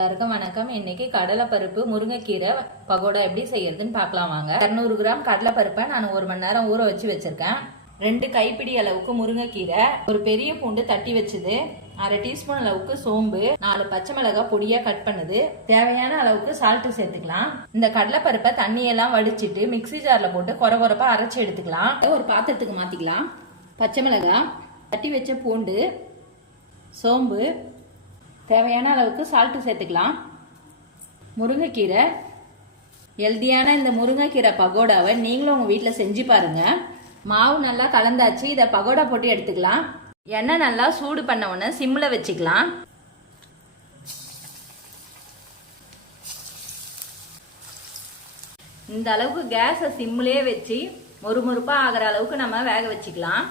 எல்லாருக்கும் வணக்கம். இன்னைக்கு கடலைப்பருப்பு முருங்கைக்கீரை பகோடா எப்படி செய்யறதுன்னு பார்க்கலாம் வாங்க. 200 கிராம் கடலைப்பருப்பை நான் 1 மணி நேரம் ஊற வச்சு வச்சிருக்கேன். 2 கைப்பிடி அளவுக்கு முருங்கைக்கீரை, ஒரு பெரிய பூண்டு தட்டி வச்சது, 1/2 டீஸ்பூன் அளவுக்கு சோம்பு, 4 பச்சை மிளகாய் பொடியா கட் பண்ணது, தேவையான அளவுக்கு சால்ட் சேர்த்துக்கலாம். இந்த கடலைப்பருப்பை தண்ணியெல்லாம் வடிச்சிட்டு மிக்சி ஜார்ல போட்டு கொரகொரப்பா அரைச்சி எடுத்துக்கலாம். ஒரு பாத்திரத்துக்கு மாத்திக்கலாம். பச்சை மிளகாய், தட்டி வச்ச பூண்டு, சோம்பு, தேவையான அளவுக்கு சால்ட்டு சேர்த்துக்கலாம். முருங்கைக்கீரை. ஹெல்தியான இந்த முருங்கைக்கீரை பகோடாவை நீங்களும் உங்கள் வீட்டில் செஞ்சு பாருங்க. மாவு நல்லா கலந்தாச்சு. இதை பகோடா போட்டு எடுத்துக்கலாம். எண்ணெய் நல்லா சூடு பண்ண உடனே சிம்மில் வச்சுக்கலாம். இந்த அளவுக்கு கேஸை சிம்மிலே வச்சு மொறுமொறுப்பாக ஆகிற அளவுக்கு நம்ம வேக வச்சுக்கலாம்.